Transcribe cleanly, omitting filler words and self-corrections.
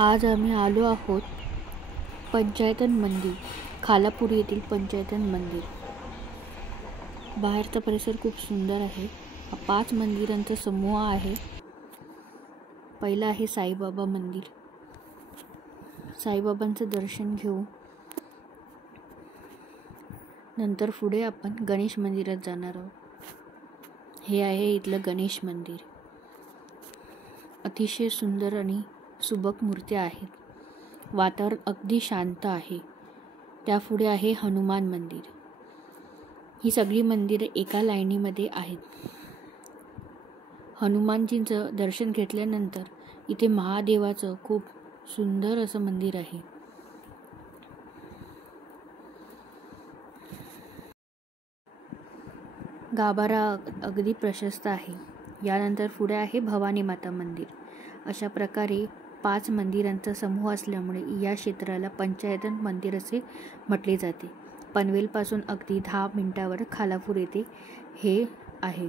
आज आम्ही आलो आहोत पंचायतन मंदिर, खालापूर येथील पंचायतन मंदिर। बाहेरचा परिसर खूप सुंदर आहे। हा 5 मंदिरांचा समूह आहे। पहिला आहे साईबाबा मंदिर। साईबाबांचं दर्शन घेऊ। नंतर पुढे आपण गणेश मंदिरात जाणार आहोत। हे आहे इथलं गणेश मंदिर। अतिशय सुंदर आणि सुबक मूर्त्या आहेत। वातावरण अगदी शांत आहे। त्यापुढे आहे हनुमान मंदिर। ही सगळी मंदिरे एका लाईनीमध्ये आहेत। हनुमानजींचं दर्शन घेतल्यानंतर इथे महादेवाचं खूप सुंदर असं मंदिर आहे। गाभारा अगदी प्रशस्त आहे। यानंतर पुढे आहे भवानी माता मंदिर। अशा प्रकारे 5 मंदिरांचा समूह असल्यामुळे या क्षेत्राला पंचायतन मंदिर असे म्हटले जाते। पनवेलपासून अगदी 10 मिनिटांवर खालापूर येथे हे आहे।